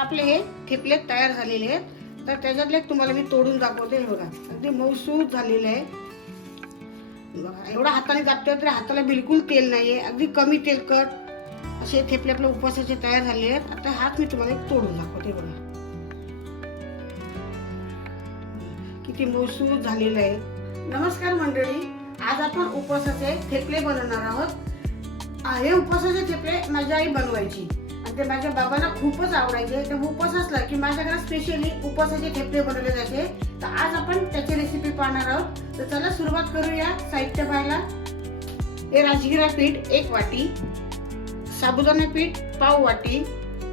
आपले हे ठेपले तयार झालेले आहेत. तर त्याच्यातले एक तुम्हाला मी तोडून दाखवते हे बघा. अगदी मऊसूत झालेलं आहे बघा एवढा हाताने दाबते तरी हाताला बिलकुल तेल नाही आहे अगदी कमी तेलकट असे ठेपले आपल्या उपवासाचे तयार झाले आहेत. आता हात मी तुम्हाला एक तोडून दाखवते बघा. किती मऊसूद झालेलं आहे नमस्कार मंडळी आज आपण उपवासाचे थेपले बनवणार आहोत. हे उपवासाचे थेपले माझी आई बनवायची. ते माझ्या बाबांना खूपच आवडायचे. तर उपवास असला की माझ्याकडे स्पेशली उपवासाचे ठेपले बनवले जायचे. तर आज आपण त्याची रेसिपी पाहणार आहोत. तर चला सुरुवात करूया साहित्य पाहायला. हे राजगिरा पीठ एक वाटी साबुदाणा पीठ पाव वाटी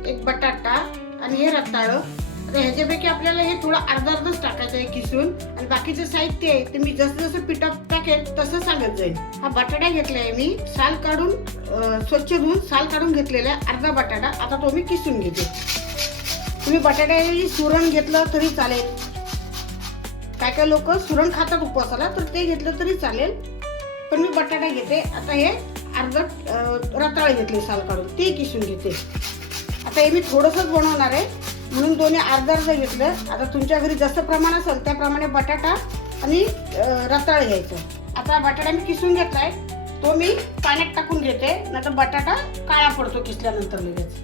एक बटाटा आणि हे रताळं. आता ह्याच्यापैकी आपल्याला हे थोडं अर्धा अर्धच टाकायचं आहे किसून. आणि बाकीचं साहित्य आहे ते मी जसं जसं पिठात टाकेल तसं सांगत जाईल. हा बटाटा घेतला आहे मी. साल काढून स्वच्छ धुवून साल काढून घेतलेला आहे अर्धा बटाटा. आता तो मी किसून घेते. तुम्ही बटाट्याऐवजी सुरण घेतलं तरी चालेल. काय काय लोक सुरण खातात उपवासाला तर ते घेतलं तरी चालेल. पण मी बटाटा घेते. आता हे अर्ध रताळ रताळे घेतले साल काढून. ते किसून घेते. आता हे मी थोडंसंच बनवणार आहे. म्हणून दोन्ही अर्धा अर्ध घेतलं. आता तुमच्या घरी जसं प्रमाण असेल त्याप्रमाणे बटाटा आणि रताळ घ्यायचं. आता बटाटा मी किसून घेतलाय. तो मी पाण्यात टाकून घेते. नाहीतर बटाटा काळा पडतो किसल्यानंतर लगेच.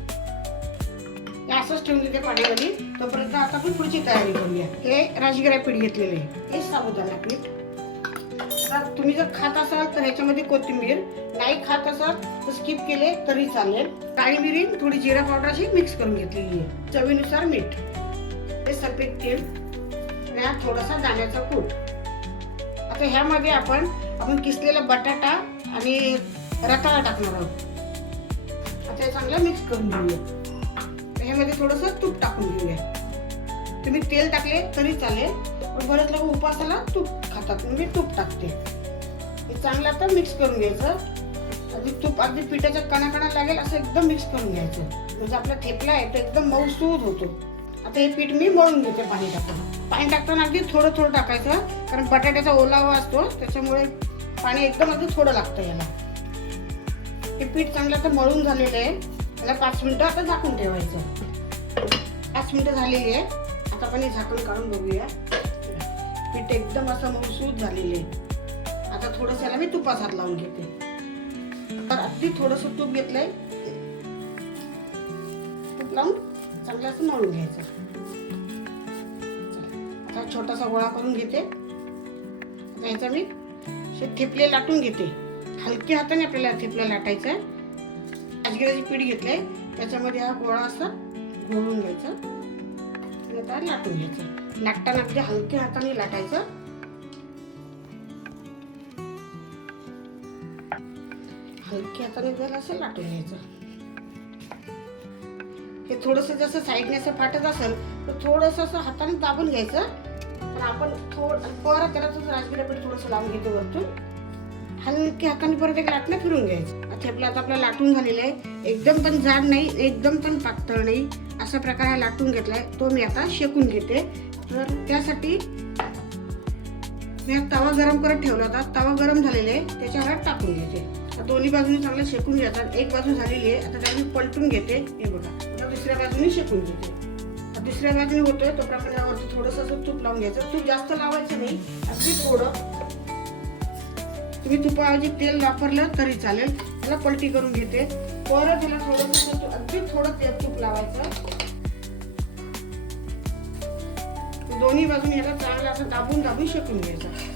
हे असंच ठेवून देते पाण्यामध्ये. तोपर्यंत आता आपण पुढची तयारी करूया. हे राजगिरा पीठ घेतलेले हे साबुदाणा पीठ. आता तुम्ही जर खात असाल तर ह्याच्यामध्ये कोथिंबीर नाही खात असाल तर स्किप केले तरी चालेल. काळी मिरी थोडी जिरा पावडर अशी मिक्स करून घेतलेली आहे. चवीनुसार मीठ. हे सफेद तेल आणि हा थोडासा दाण्याचा कूट. आता ह्यामध्ये आपण आपण किसलेला बटाटा आणि रताळा टाकणार आहोत. आता हे चांगलं मिक्स करून घेऊया. ह्यामध्ये थोडंसं तूप टाकून घेऊया. तुम्ही तेल टाकले तरी चालेल. पण बरेच लोक उपासाला तूप खातात. मी तूप टाकते. हे चांगलं आता मिक्स करून घ्यायचं. अगदी तूप अगदी पिठाच्या कणाकणा लागेल असं एकदम मिक्स करून घ्यायचं. म्हणजे आपला थेपला आहे तो एकदम मऊसूद होतो. आता हे पीठ मी मळून घेते पाणी टाकून पाणी टाकताना अगदी थोडं थोडं टाकायचं कारण बटाट्याचा ओलावा असतो त्याच्यामुळे पाणी एकदम अगदी थोडं लागतं याला. हे पीठ चांगलं आता मळून झालेलं आहे. त्याला पाच मिनटं आता झाकून ठेवायचं. पाच मिनटं झालेली आहे. आता आपण हे झाकण काढून बघूया. पीठ एकदम असं मऊसूद झालेली आहे. आता थोडंसं याला मी तुपात हात लावून घेते. तर अगदी थोडस तूप घेतलंय. तूप लावून चांगलं असं मळून घ्यायचं. आता छोटासा गोळा करून घेते. आता ह्याचा मी असे थेपले लाटून घेते. हलक्या हाताने आपल्याला थेपला लाटायचं आहे. राजगिराची पीठ घेतलंय. त्याच्यामध्ये हा गोळा असा घोळून घ्यायचा. आणि आता लाटून घ्यायचं. लाटताना अगदी हलक्या हाताने लाटायचं. हाताने जर असं लाटून घ्यायचं हे थोडस जसं साईडने असं फाटत असेल तर थोडस असं हाताने दाबून घ्यायचं. आणि आपण थोड परत त्याला तसं राजगिरा पीठ थोडंसं लावून घेतो वरतून हलक्या हाताने परत एक लाटणं फिरून घ्यायचं. थेपलं आता आपला लाटून झालेलं आहे. एकदम पण जाड नाही एकदम पण पातळ नाही अशा प्रकारे हा लाटून आहे तो मी आता शेकून घेते. तर त्यासाठी मी तवा गरम करत ठेवला. होता तवा गरम झालेला आहे त्याच्यावर टाकून घेते. दोन्ही बाजूनी चांगलं शेकून घेतात एक बाजू झालेली आहे. आता त्याला मी पलटून घेते. हे बघा. आता दुसऱ्या बाजूने शेकून घेते. दुसऱ्या बाजूने होतोय तो यावरती थोडंसं असं तूप लावून घ्यायचं. तूप जास्त लावायचं नाही. अगदी थोडं. तुम्ही तुपाऐवजी तेल वापरलं तरी चालेल. त्याला पलटी करून घेते. परत त्याला थोडंसं अगदी थोडं तेल तूप लावायचं. दोन्ही बाजूने याला चांगलं असं दाबून दाबून शेकून घ्यायचं.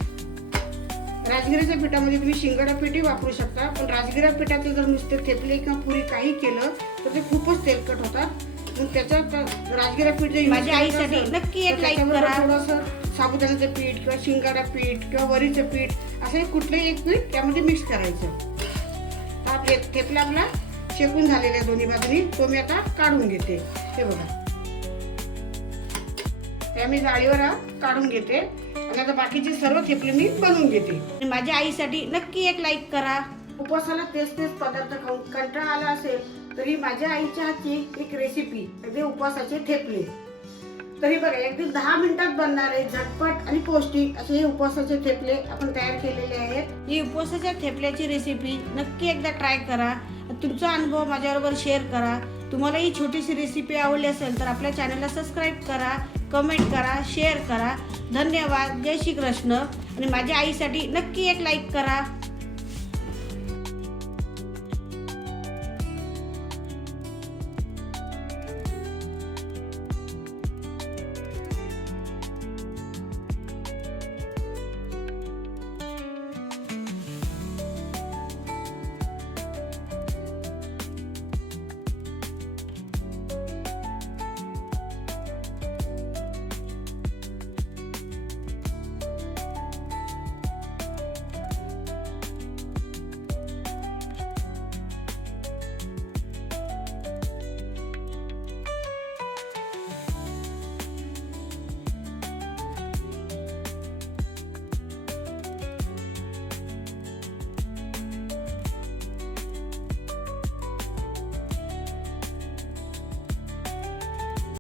राजगिराच्या पिठामध्ये तुम्ही शिंगाडा पीठही वापरू शकता. पण राजगिरा पिठाचे जर नुसते थेपले किंवा पुरी काही केलं तर ते खूपच तेलकट होतात. मग त्याच्यात राजगिरा पीठ जे माझ्या आईसाठी नक्की एक त्याच्याबरोबर करा. थोडंसं साबुदाण्याचं पीठ किंवा शिंगाडा पीठ किंवा वरीचं पीठ असं कुठलंही एक पीठ त्यामध्ये मिक्स करायचं. हा आपले थेपला आपला शेकून झालेला आहे दोन्ही बाजूनी तो मी आता काढून घेते. हे बघा. त्या मी जाळीवर काढून घेते. आता बाकीचे सर्व थेपले मी बनवून घेते. आणि माझ्या आईसाठी नक्की एक लाईक करा. उपवासाला तेच तेच पदार्थ खाऊन कंटाळा आला असेल तरी माझ्या आईच्या हातची एक रेसिपी अगदी उपवासाचे थेपले तरी बघा अगदी दहा मिनिटात बनणारे झटपट आणि पौष्टिक असे हे उपवासाचे थेपले आपण तयार केलेले आहेत. ही उपवासाच्या थेपल्याची रेसिपी नक्की एकदा ट्राय करा. तुमचा अनुभव माझ्याबरोबर शेअर करा. तुम्हाला ही छोटीशी रेसिपी आवडली असेल तर आपल्या चॅनलला सबस्क्राईब करा. कमेंट करा शेअर करा. धन्यवाद. जय श्री कृष्ण आणि माझ्या आईसाठी नक्की एक लाईक करा.